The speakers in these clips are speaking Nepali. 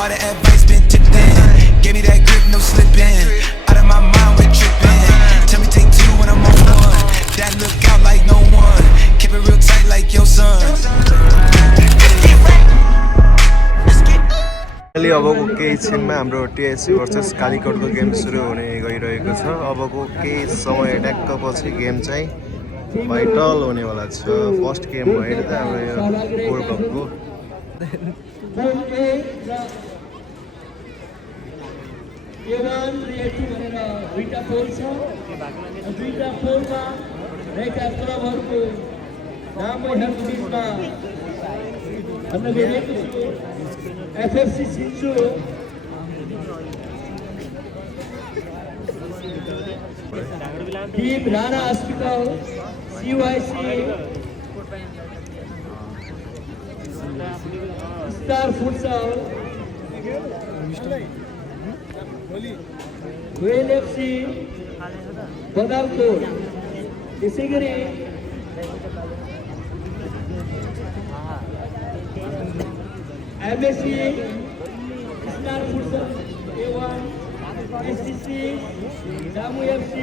All the advice been dipped in. Give me that grip, no slipping. Out of my mind, we're tripping. Tell me take two when I'm on one. That look out like no one. Keep it real tight like your son. अहिले अबको केही छिनमा हाम्रो टिएससी भर्सेस कालीकोटको गेम सुरु हुने गइरहेको छ। अबको केही समय ट्याक्कपछि गेम चाहिँ भाइटल हुनेवाला छ। फर्स्ट गेम भयो त हाम्रो यो वर्ल्ड कपको। FFC Sinju, Team Rana Hospital, CYC, Star Futsal, Whale FC, Badalpur, Isigiri, MSC, Star Futsal, A1, SCC, Damu FC,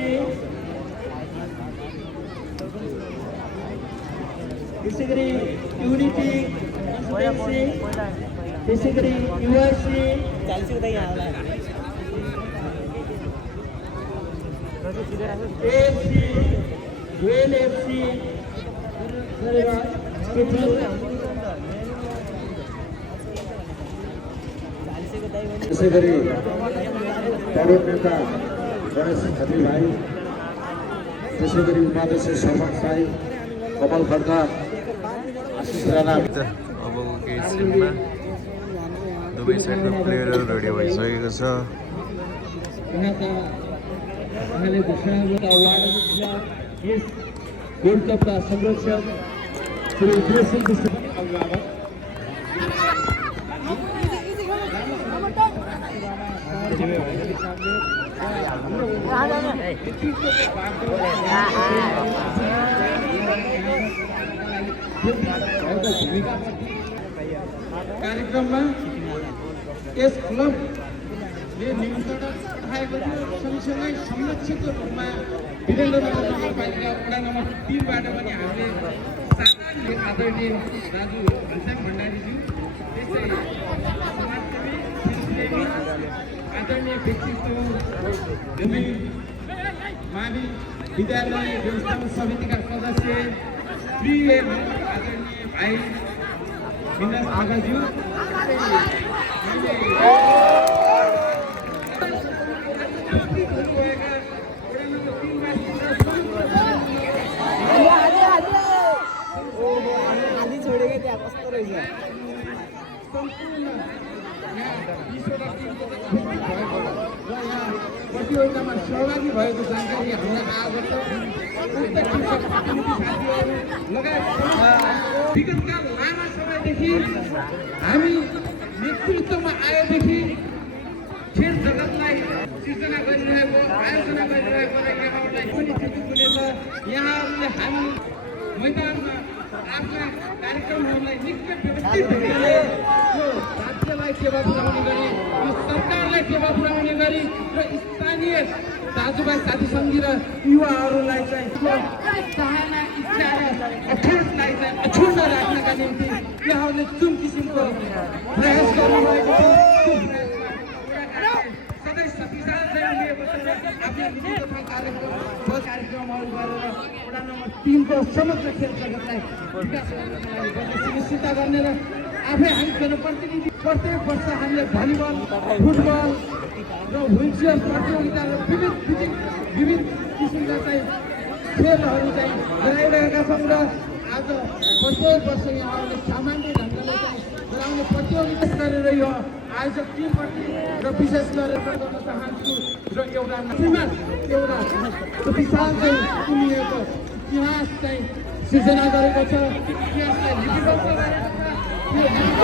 Isigiri, Unity, Consultancy, Isigiri, URC, AFC, Whale FC, त्यसै गरी तरुण नेता गणेश खत्री भाइ, त्यसै गरी उपाध्यक्ष शर्मा साई, कमल खड्का, आशिष राणा। अबको केही छिनमा दुवै साइडको प्लेयरहरू रेडी भइसकेको छ। उहाँका उहाँले घोषणा वार्डका यस गोल्ड कपका संरक्षक श्री उग्रसिंह विश्वकर्मा कार्यक्रममा यस क्लबले निमन्त्रण पठाएको थियो। सँगसँगै संरक्षकको रूपमा वीरेन्द्रनगर नगरपालिका वडा नम्बर 3 बाट पनि हामीले साधारण आदरणीय राजु घनश्याम भण्डारीज्यू, त्यसै समाजसेवी आदरणीय व्यक्तित्व मावि विद्यालय व्यवस्थापन समितिका सदस्य प्रिय आदरणीय भाइ विनाश आगाज्यू, प्रतियोगितामा सहभागी भएको जानकारी हामीलाई आएको छ। विगतका लामा समयदेखि हामी नेतृत्वमा आएदेखि खेल जगतलाई सिर्जना गरिरहेको, आयोजना गरिरहेको यहाँहरूलाई पनि चिन्तित हुनेछ। यहाँहरूले हामी मैदानमा आफ्ना कार्यक्रमहरूलाई निकै व्यवस्थित ढङ्गले यो राज्यलाई सेवा पुर्याउने गरी, यो सरकारलाई सेवा पुर्याउने गरी र स्थानीय दाजुभाइ साथीसङ्गी र युवाहरूलाई चाहिँ चाहना, इच्छा र अठोटलाई चाहिँ अक्षुण्ण राख्नका निम्ति यहाँहरूले जुन किसिमको प्रयास गर्नुभएको छ, सधैँ शक्तिशाल चाहिँ लिएको छ। आफ्नो विभिन्न कार्यक्रमहरू गरेर वडा नम्बर 3 को समग्र खेल जगतलाई विकास गर्नका लागि सुनिश्चित गर्ने र आफै हामी जनप्रतिनिधि प्रत्येक वर्ष हामीले भलिबल, फुटबल र व्हिलचेयर प्रतियोगिता र विविध किसिमका चाहिँ खेलहरू चाहिँ गराइरहेका छौँ र आज प्रत्येक वर्ष यहाँहरूले सामान्य ढङ्गले चाहिँ गराउने प्रतियोगिता गरेर यो आयोजक टिमप्रति र विशेष गरेर गर्न चाहन्छु र एउटा विशाल चाहिँ उनीहरूको इतिहास चाहिँ सृजना गरेको छ। इतिहासलाई लिपिबद्ध गरेको छ।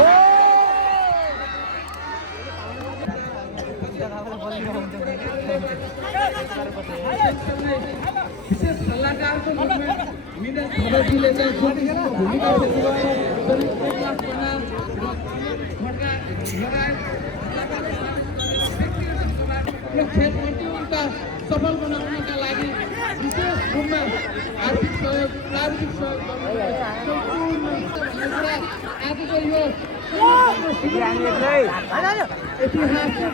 विशेष सल्लाहकारको रूपमा मिनेश खड्काजीले चाहिँ भूमिका यो खेल प्रतियोगिता सफल बनाउनका लागि विशेष रूपमा आर्थिक सहयोग प्राविधिक सहयोग आजको यो ऐतिहासिक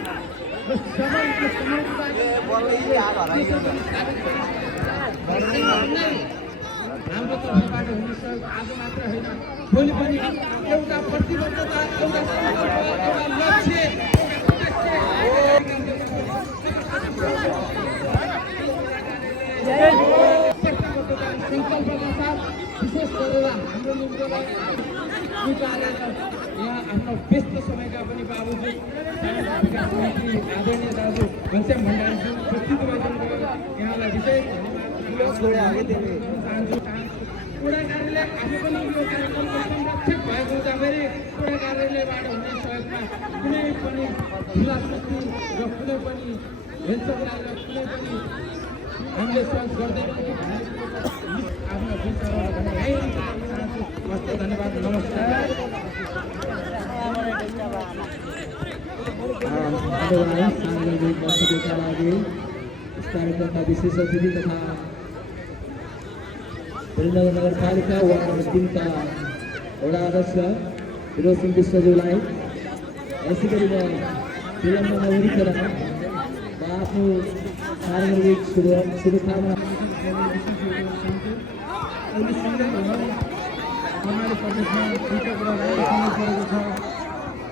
हाम्रो तर्फबाट हुने सहयोग आज मात्र होइन भोलि पनि एउटा प्रतिबद्धता एउटा लक्ष्य सङ्कल्पका साथ विशेष गरेर हाम्रो निम्तिलाई स्वीकारेर यहाँ आफ्नो व्यस्त समयका पनि बाबुजी विकास मन्त्री आदरणीय दाजु घनश्याम भण्डारीज्यू उपस्थित भइदिनुभयो यहाँलाई विशेष पुरा कार्यालय आफू पनि यो कार्यक्रमको संरक्षक भएको हुँदाखेरि पुरा कार्यालयबाट हुने सहयोगमा कुनै पनि फिलासफी र कुनै पनि हेलचक्राइ र कुनै पनि हामीले सहयोग गर्दैनौँ आफ्नो विचारहरू भने चाहन्छु हस्त धन्यवाद नमस्कार धन्यवाद सार्वजनिक वक्तव्यका लागि यस कार्यक्रमका विशेष अतिथि तथा वीरनगर नगरपालिका वार्ड नम्बर 3 का वडा अध्यक्ष विनोद सिंह विश्वज्यूलाई यसै गरी म विलम्ब नगरिकन आफ्नो सार्वजनिक शुभकामना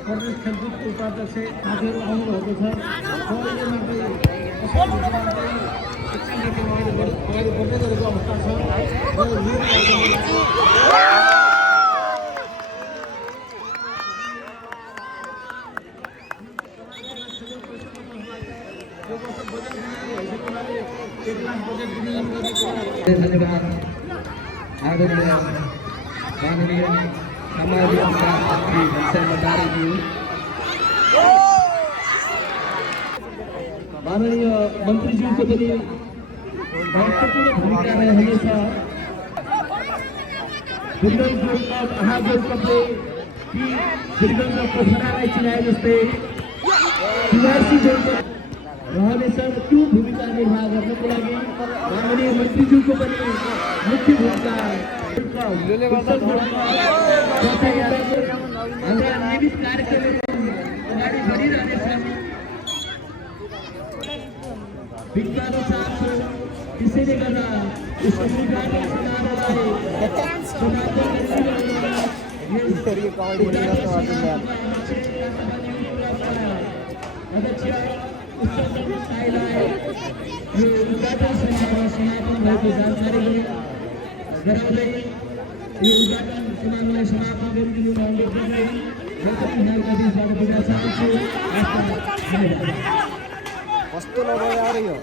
प्रदेश खेलकुदको उपाध्यक्ष साथीहरू आउनुभएको छ अगाडि बढ्दै गरेको अवस्था छ धन्यवाद आदरणीय माननीय सामाजिक विकास मन्त्री घनश्याम भण्डारीज्यू माननीय मन्त्रीज्यूको पनि महत्त्वपूर्ण भूमिका रहनेछ फुटबल गोल्ड कप महागोल्ड कपले ती वीरगञ्ज र पोखरालाई चिनाए जस्तै पिआरसी गोल्ड कप रहनेछ र त्यो भूमिका निर्वाह गर्नको लागि माननीय मन्त्रीज्यूको पनि मुख्य भूमिका हाम्रा नियमित कार्यक्रमहरू अगाडि बढिरहनेछन् विज्ञान साथ छ त्यसैले गर्दा यस उद्घाटन समारोहलाई समापन अध्यक्ष उत्सव साईलाई यो उद्घाटन समारोह समापन भएको जानकारी गराउँदै यो उद्घाटन समारोहलाई समापन गरिदिनु अनुरोध गर्दै म पनि यहाँका बिचबाट बिदा चाहन्छु कस्तो लगायो अरे यो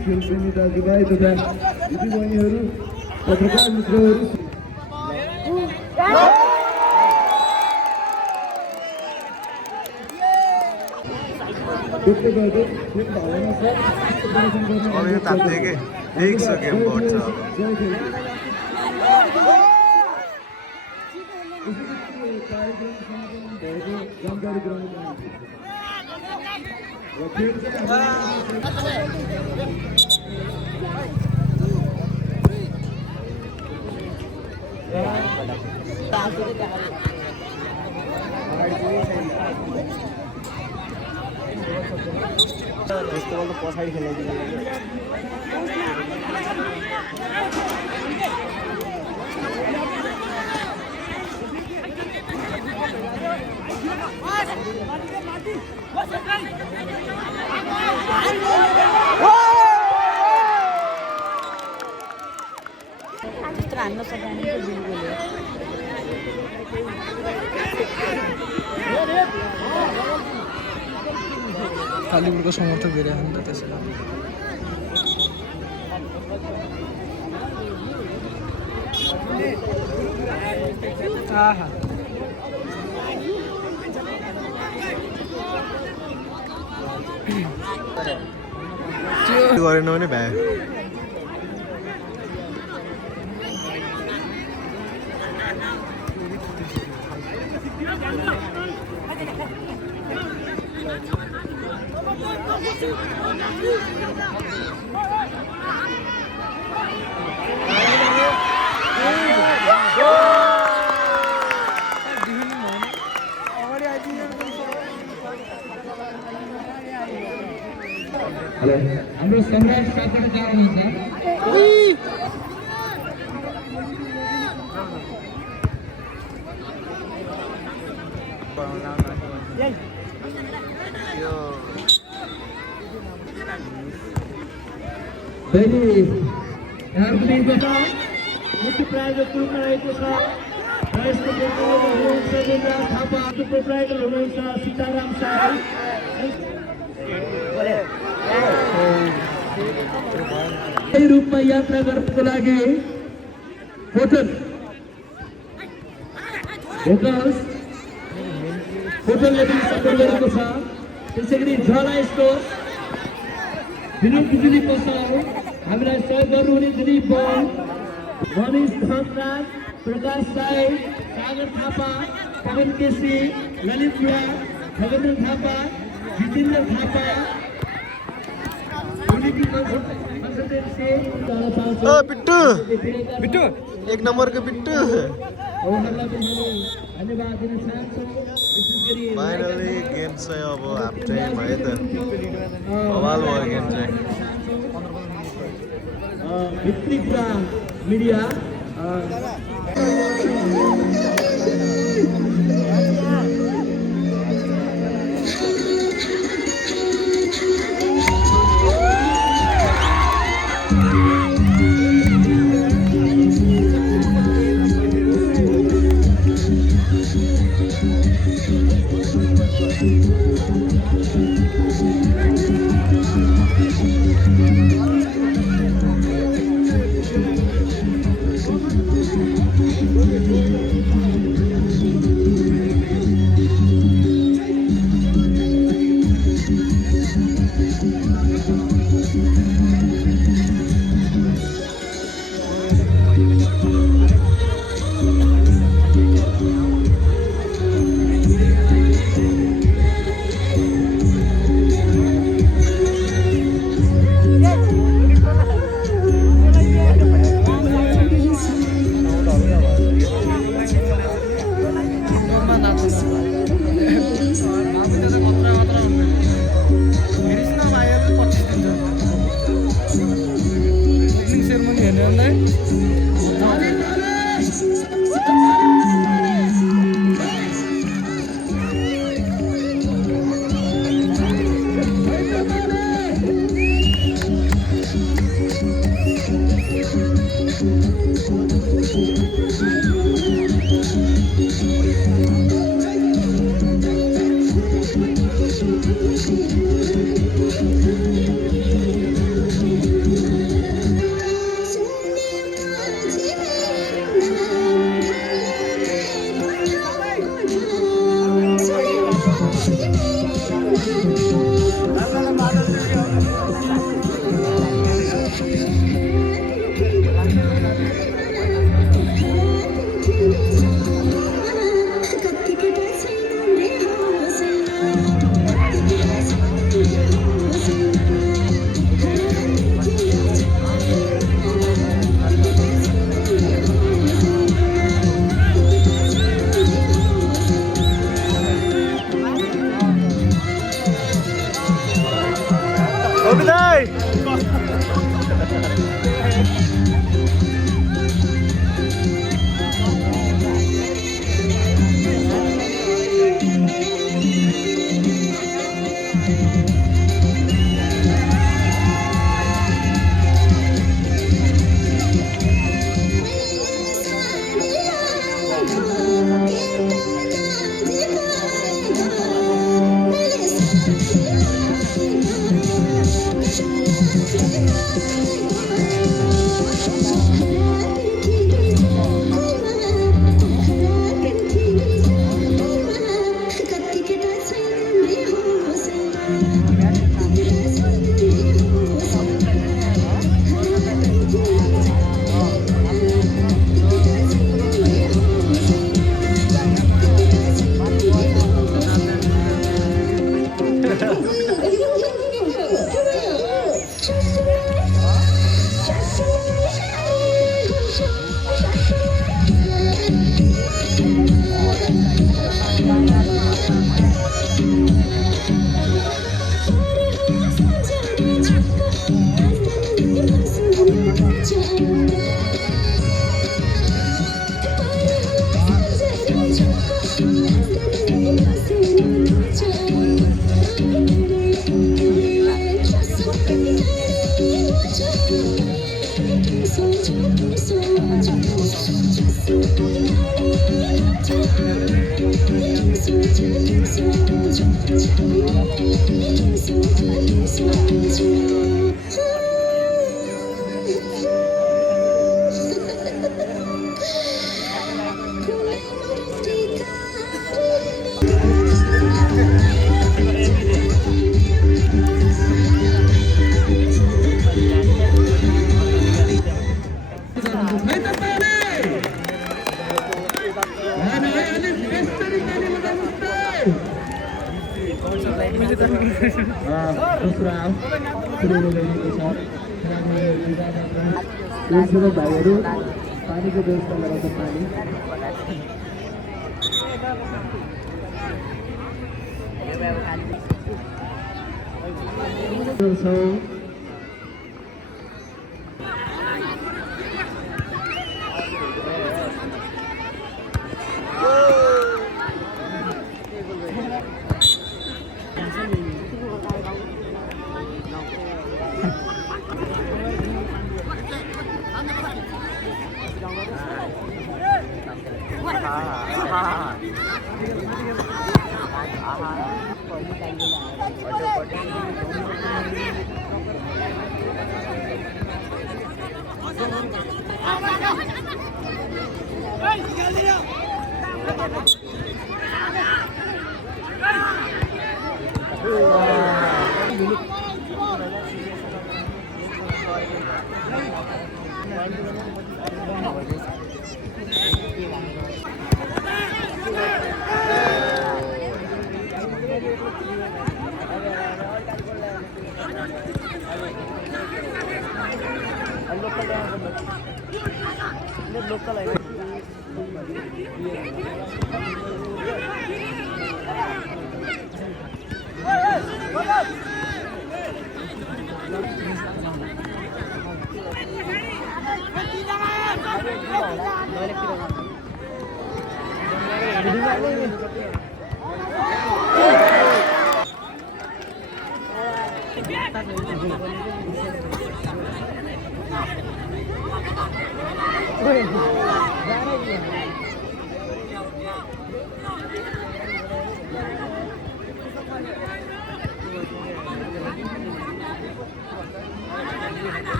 खेलप्रेमी दाजुभाइ तथा दिदीबहिनीहरू पत्रकार मित्रहरू जानकारी पछाडि खेलाइदिनु हान्न सकिने कालीपुरको समर्थक धेरै छन् त त्यसैले आहा गरेन भने भ्या हाम्रो सम्राट साथबाट जानुहुन्छ पहिले यहाँको दिनको छ मुख्य प्रायोजक ग्रुपमा रहेको छ र यसको व्यक्तिगत हुनुहुन्छ देवराज थापा प्रोप्राइटर हुनुहुन्छ सीताराम शाह रूपमा यात्रा गर्नको लागि होटलले पनि सपोर्ट गरेको छ। त्यसै गरी झला स्टोर विनोद बिजुली पसल हामीलाई सहयोग गर्नुहुने दिलीप बल मनिष धनराज प्रकाश राई सागर थापा पवन केसी ललित मिया खगेन्द्र थापा जितेन्द्र थापा बिट्टु बिट्टु एक नम्बरको बिट्टु फाइनली गेम चाहिँ अब हाफ टाइम है त बवाल भयो गेम चाहिँ भित्री कुरा मिडिया भाइहरू पानीको व्यवस्था गराउँछ पानी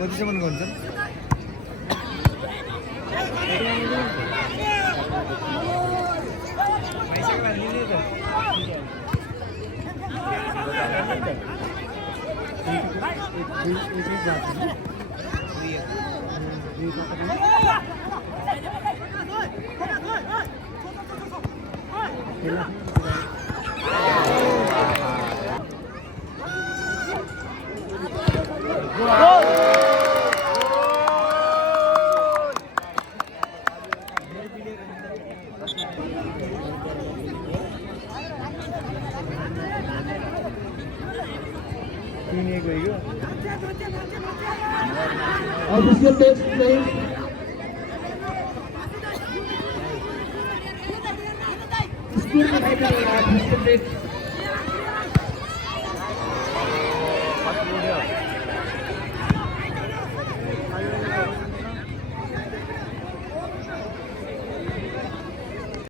कतिसम्म गर्छ Official text please. School official text.